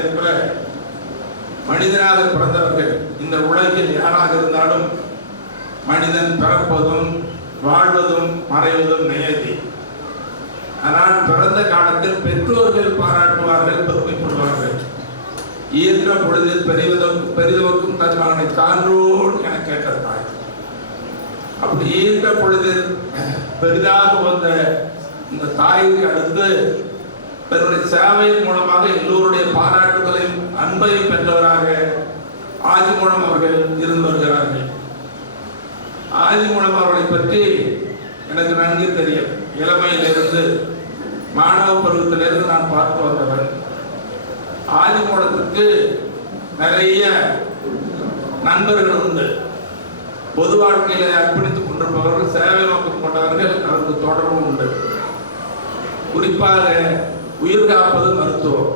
ஏற்ப மனிதனாக பிறந்தவர்கள் இந்த உலகில் யாராக இருந்தாலும் மனிதன் பிறப்பதும் வாழ்வதும் மறைவதும் நியதி. ஆனால் பிறந்த காலத்தில் பெற்றோர்கள் பாராட்டுவார்கள், பெருமைப்படுவார்கள். ஈன்ற பொழுதில் பெரிதவர்க்கும் தன் மகனை காண்றோன் என கேட்ட தாய். அப்படி ஈன்ற பொழுதில் பெரிதாக வந்த இந்த தாய்க்கு அடுத்து தன்னுடைய சேவையின் மூலமாக எல்லோருடைய பாராட்டுதலையும் அன்பையும் பெற்றவராக ஆதிமூலம் அவர்கள் இருந்து வருகிறார்கள். ஆதிமூலம் அவர்களை பற்றி எனக்கு நன்கு தெரியும். இளமையிலிருந்து மாணவ பருவத்திலிருந்து நான் பார்த்து வந்தவர். ஆதிமூலத்துக்கு நிறைய நண்பர்கள் உண்டு. பொது வாழ்க்கையில அர்ப்பணித்துக் கொண்டிருப்பவர்கள், சேவை நோக்கம் கொண்டவர்கள், அவருக்கு தொடர்பும் உண்டு. குறிப்பாக உயிர் காப்பது மருத்துவம்.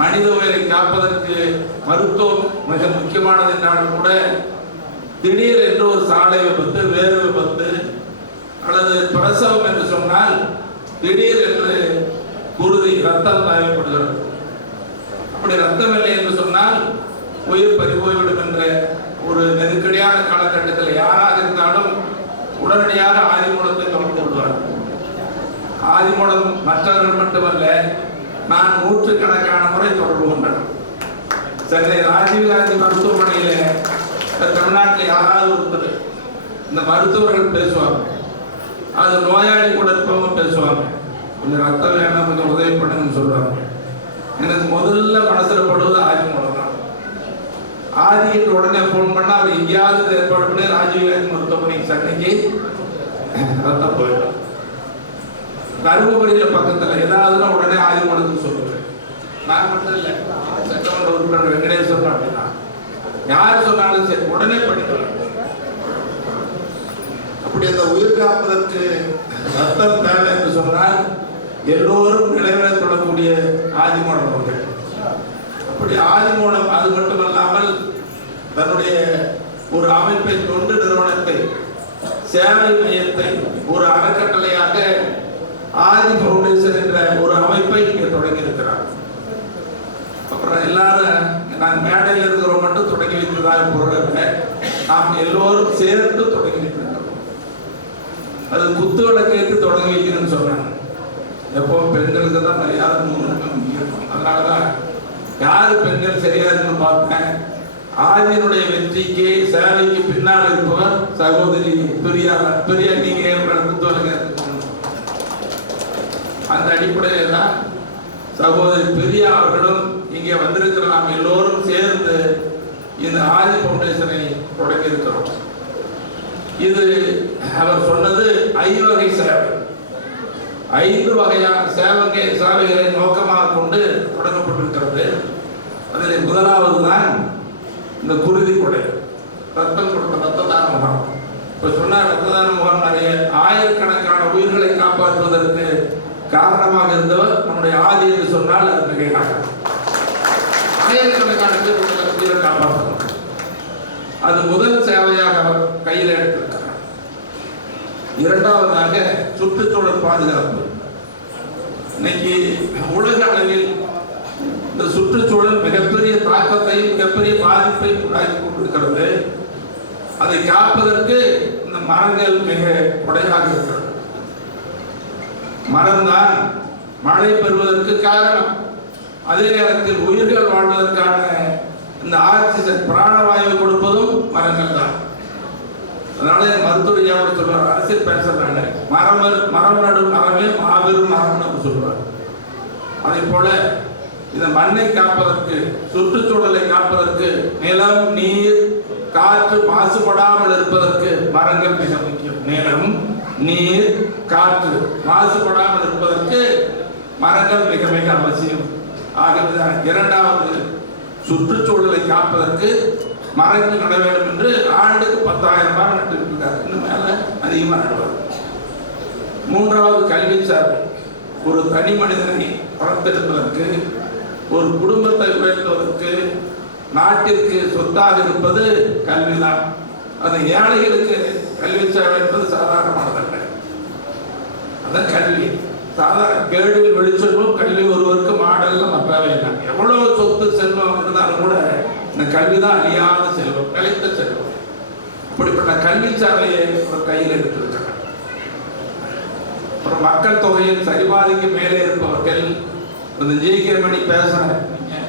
மனித உயிரை காப்பதற்கு மருத்துவம் மிக முக்கியமானது என்றாலும் கூட திடீர் என்று ஒரு சாலை விபத்து, வேறு விபத்து அல்லது பிரசவம் என்று சொன்னால் திடீர் என்று குருதி ரத்தம் தேவைப்படுகிறது. அப்படி ரத்தம் இல்லை என்று சொன்னால் உயிர் பறிபோய்விடும் என்ற ஒரு நெருக்கடியான காலகட்டத்தில் யாராக இருந்தாலும் உடனடியாக ஆதிமூலத்தை தொடர்பு கொள்வார்கள். ஆதிமூலம் மற்றவர்கள் மட்டுமல்ல, நான் நூற்றுக்கணக்கான முறை தொடர்பு கொண்டேன். சென்னை ராஜீவ்காந்தி மருத்துவமனையில் தமிழ்நாட்டில் யாராவது ஒருத்தர் இந்த மருத்துவர்கள் பேசுவாங்க, அது நோயாளி கூட இருப்பவங்க பேசுவாங்க, கொஞ்சம் ரத்தம் வேணும், கொஞ்சம் உதவி பண்ணுங்கன்னு சொல்லுவாங்க. எனக்கு முதல்ல மனசில் படுவது ஆதிமூலம் தான். ஆதிக்கு உடனே ஃபோன் பண்ணால் அவர் எங்கேயாவது ஏற்பாடு பண்ணி ராஜீவ்காந்தி மருத்துவமனைக்கு சென்னைக்கு ரத்தம் போயிடும். தருமபுரியில் பக்கத்தில் ஏதாவதுன்னா உடனே ஆதிமூலத்துக்கு சொல்லுவேன். நான் மட்டும் இல்லை, சட்டமன்ற உறுப்பினர் வெங்கடேஸ்வரன் அப்படின்னா யார் சொன்னாலும் சரி உடனே படிக்கலாம். அப்படி அந்த உயிர் காப்பதற்கு ரத்தம் தேவை என்று சொன்னால் எல்லோரும் நிறைவேற்றப்படக்கூடிய ஆதிமூலம் அவர்கள். அப்படி ஆதிமூலம் அது மட்டுமல்லாமல் தன்னுடைய ஒரு அமைப்பை, தொண்டு நிறுவனத்தை, சேவை மையத்தை ஒரு அறக்கட்டளையாக ஆதி பவுண்டேஷன் என்ற ஒரு அமைப்பை இங்கே தொடங்கி இருக்கிறார். அப்புறம் எல்லாரும் நான் மேடையில் இருக்கிறவங்க மட்டும் தொடங்கி வைக்கிறதாக பொருள், நாம் எல்லோரும் சேர்த்து தொடங்கி வைக்கிறோம். அது குத்து விளக்கேற்று தொடங்கி வைக்கணும்னு சொன்னாங்க. எப்பவும் பெண்களுக்கு தான் மரியாதை முக்கியம். அதனாலதான் யாரு பெண்கள் சரியா இருக்குன்னு பார்த்தேன். ஆதியினுடைய வெற்றிக்கு சேவைக்கு பின்னால் இருப்பவர் சகோதரி பிரியா. நீங்க குத்து விளக்க அந்த அடிப்படையில் தான் சகோதரி பிரியா அவர்களும் இங்கே வந்திருக்கிற நாம் எல்லோரும் சேர்ந்து இந்த ஆதி பவுண்டேஷனை தொடங்கி இருக்கிறோம். இது அவர் சொன்னது 5 வகை சேவை, 5 வகையான சேவைகளை நோக்கமாக கொண்டு தொடங்கப்பட்டிருக்கிறது. அதில் முதலாவது தான் இந்த குருதி கொடை, ரத்தம் கொடுத்த ரத்த தான முகாம். இப்போ சொன்னார், ரத்த தான முகாம் நிறைய ஆயிரக்கணக்கான உயிர்களை காப்பாற்றுவதற்கு காரணமாக இருந்தவர் நம்முடைய ஆதி என்று சொன்னால் அது மிகையாக. ஆயிரக்கணக்கான பேர் உயிரை காப்பாற்றணும். அது முதல் சேவையாக அவர் கையில் எடுத்திருக்கிறார். இரண்டாவதாக சுற்றுச்சூழல் பாதுகாப்பு. இன்னைக்கு உலக அளவில் இந்த சுற்றுச்சூழல் மிகப்பெரிய தாக்கத்தை, மிகப்பெரிய பாதிப்பை உண்டாக்கி கொண்டிருக்கிறது. அதை காப்பதற்கு இந்த மரங்கள் மிக கொடையாக இருக்கிறது. மரம்தான் மழை பெறுவதற்கு காரணம். அதே நேரத்தில் உயிர்கள் வாழ்வதற்கான இந்த ஆக்சிஜன் பிராணவாயு கொடுப்பதும் மரங்கள் தான். அதனால மருத்துவ சொல்றாரு, அரசியல் பேசுறாங்க, மரம் நடும் மரமே மாபெரும் மரம் சொல்றாரு. அதே போல இந்த மண்ணை காப்பதற்கு, சுற்றுச்சூழலை காப்பதற்கு, நிலம், நீர், காற்று மாசுபடாமல் இருப்பதற்கு மரங்கள் மிக முக்கியம். நிலம், நீர், காற்று மாசுபடாமல் இருப்பதற்கு மரங்கள் மிக மிக அவசியம். ஆகவே இரண்டாவது, சுற்றுச்சூழலை காப்பதற்கு மரங்கள் நட வேண்டும் என்று ஆண்டுக்கு 10,000 மரம் நட்டிருக்கிறார். இன்னும் மேல அதிகமாக நடுவார். மூன்றாவது, கல்வி சார்பு. ஒரு தனி மனிதனை வளர்த்தெடுப்பதற்கு, ஒரு குடும்பத்தை உயர்த்துவதற்கு, நாட்டிற்கு சொத்தாக இருப்பது கல்விதான். அது ஏழைகளுக்கு கல்வி சேவை என்பது சாதாரணமானதல்ல. அதான் கல்வி. சாதாரண கேள்வி வெளிச்சமும் கல்வி ஒருவருக்கு மாடல் மற்றவை இல்லை. எவ்வளவு செல்வம் இருந்தாலும் கூட இந்த கல்விதான் அழியாத செல்வம், நிலைத்த செல்வம். இப்படிப்பட்ட கல்வி சேவையை ஒரு கையில் எடுத்திருக்கிறார். ஒரு மக்கள் தொகையில் சரிபாதிக்கு மேலே இருப்பவர்கள் இந்த ஜி.கே. மணி பேசுறேன்,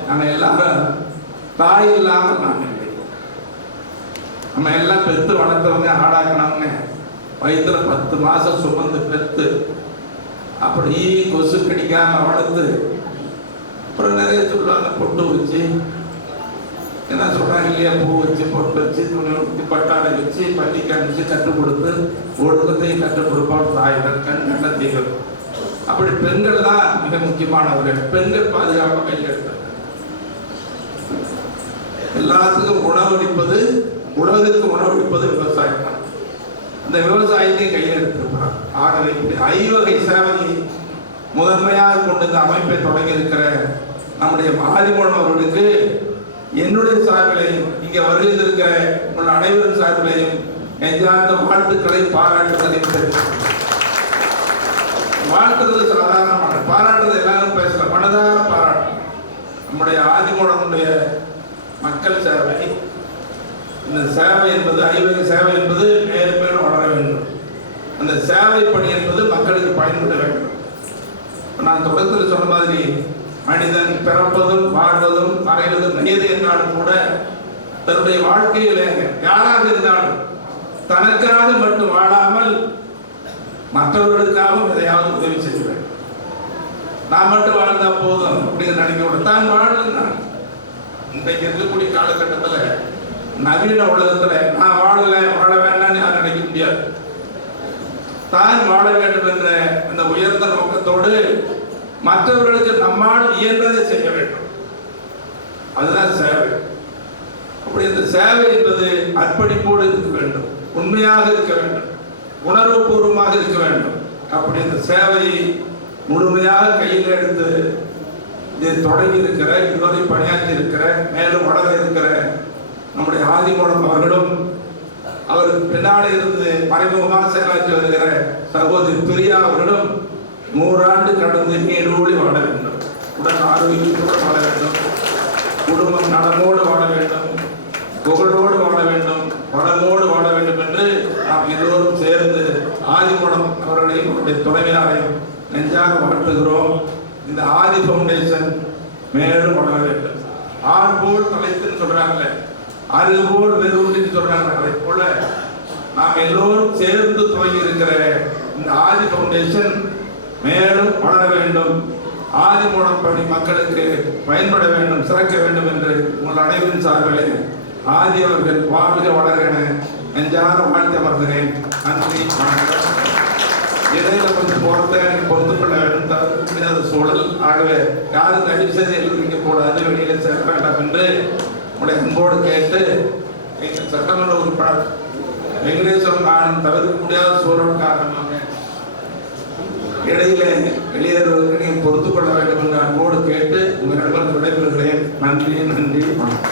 நாங்க எல்லாரும் தாய் இல்லாமல் நாங்கள் இல்லை. நம்ம எல்லாம் பெத்து வளர்த்தவங்க, ஆடாக்கினவங்க, வயிற்றுல 10 மாசம் சுமந்து பெத்து அப்படி கொசு கடிக்காம வளர்த்து, அப்புறம் நிறைய சொல்லுவாங்க பொட்டு வச்சு, என்ன சொல்றாங்க இல்லையா, பூ வச்சு பொட்டு வச்சு துணி ஊற்றி பட்டாடை வச்சு பள்ளிக்கு அனுப்பிச்சு கற்றுக் கொடுத்து ஒழுக்கத்தையும் கற்றுக் கொடுப்பான் தாய்கள் கண் கண்ணத்தீர்கள். அப்படி பெண்கள் தான் மிக முக்கியமானவர்கள். பெண்கள் பாதுகாப்பாக கையில் எடுத்தாங்க. எல்லாத்துக்கும் உணவளிப்பது, உலகத்துக்கு உணவளிப்பது விவசாயம் தான். அந்த விவசாயத்தையும் கையில் எடுத்திருக்கிறார். ஆகவே இப்படி 5 வகை சேவையை முதன்மையாக கொண்டு இந்த அமைப்பை தொடங்கி இருக்கிற நம்முடைய ஆதிமூலம் அவர்களுக்கு என்னுடைய சார்பிலையும் இங்கே வருகின்ற உங்கள் அனைவரும் சார்பிலையும் நெஞ்சார்ந்த வாழ்த்துக்களை பாராட்டுதலை வாழ்த்துறது சாதாரணமான பாராட்டுறது, எல்லாரும் பேசல, மனதார பாராட்டு. நம்முடைய ஆதிமூலனுடைய மக்கள் சேவை, இந்த சேவை என்பது 5 வகை சேவை என்பது மேலும் மேலும் வளர வேண்டும். அந்த சேவை பணி என்பது மக்களுக்கு பயன்பட வேண்டும். நான் தொடக்கத்தில் சொன்ன மாதிரி மனிதன் பிறப்பதும் வாழ்வதும் மறைவதும் நியதி என்றாலும் கூட தன்னுடைய வாழ்க்கையில யாராக இருந்தாலும் தனக்காக மட்டும் வாழாமல் மற்றவர்களுக்காகவும் எதையாவது உதவி செய்ய வேண்டும். நான் மட்டும் வாழ்ந்தா போதும் அப்படின்னு நினைக்க, தான் வாழ்ந்தான். இன்றைக்கு இருக்கக்கூடிய காலகட்டத்தில் நவீன உலகத்துல நான் வாழ வேண்டாம்னு யாரும் நினைக்க முடியாது. தான் வாழ வேண்டும் என்ற அந்த உயர்ந்த நோக்கத்தோடு மற்றவர்களுக்கு நம்மால் இயன்றதை செய்ய வேண்டும். அதுதான் சேவை. அப்படி இந்த சேவை என்பது அர்ப்பணிப்போடு இருக்க வேண்டும், உண்மையாக இருக்க வேண்டும், உணர்வு பூர்வமாக இருக்க வேண்டும். அப்படி இந்த சேவையை முழுமையாக கையில் எடுத்து இதை தொடங்கி இருக்கிற, இதுவரை பணியாற்றி இருக்கிற, மேலும் வளர இருக்கிற நம்முடைய ஆதிமூலம் அவர்களும், அவருக்கு பின்னாடி இருந்து மறைமுகமாக செயலாற்றி வருகிற சகோதரி பிரியா அவர்களும் 100 ஆண்டு கடந்து நீடோடி வாழ வேண்டும், உடல் ஆரோக்கியத்தோடு வாழ வேண்டும், குடும்பம் நலமோடு வாழ வேண்டும், புகழோடு வாழ வேண்டும், வளமோடு வாழ வேண்டும் என்று நாம் எல்லோரும் சேர்ந்து ஆதிமூலம் அவர்களையும் அவருடைய துணைவியாரையும் நெஞ்சாக வாழ்த்துகிறோம். இந்த ஆதி ஃபவுண்டேஷன் மேலும் வளர வேண்டும். ஆள் போல் தலைத்துன்னு சொல்றாங்க, அருகு போல் வேறுன்னு சொல்றாங்க. அதை போல நாம் எல்லோரும் சேர்ந்து துவங்கி இருக்கிற இந்த ஆதி ஃபவுண்டேஷன் மேலும் வளர வேண்டும். ஆதிமூலம் பணி மக்களுக்கு பயன்பட வேண்டும், சிறக்க வேண்டும் என்று உங்கள் அனைவரின் சார்பிலே ஆதி அவர்கள் வாழ்க வளர என நெஞ்சார வாழ்த்து அமர்கிறேன். நன்றி, வணக்கம். இடையில கொஞ்சம் பொறுத்து கொள்ள வேண்டும், தவிர்க்க முடியாத சூழல். ஆகவே யாரும் தயவு செய்து எழுதிக்க கூடாது, வெளியில சேர வேண்டாம் என்று உடைய அன்போடு கேட்டு, எங்கள் சட்டமன்ற உறுப்பினர் வெங்கடேஸ்வரன் நான் தவிர்க்க முடியாத சூழல் காரணமாக இடையில வெளியேறுவதற்கு நீங்கள் பொறுத்துக் கொள்ள வேண்டும் என்று அன்போடு கேட்டு உங்களிடம் விடைபெறுகிறேன். நன்றி, நன்றி, வணக்கம்.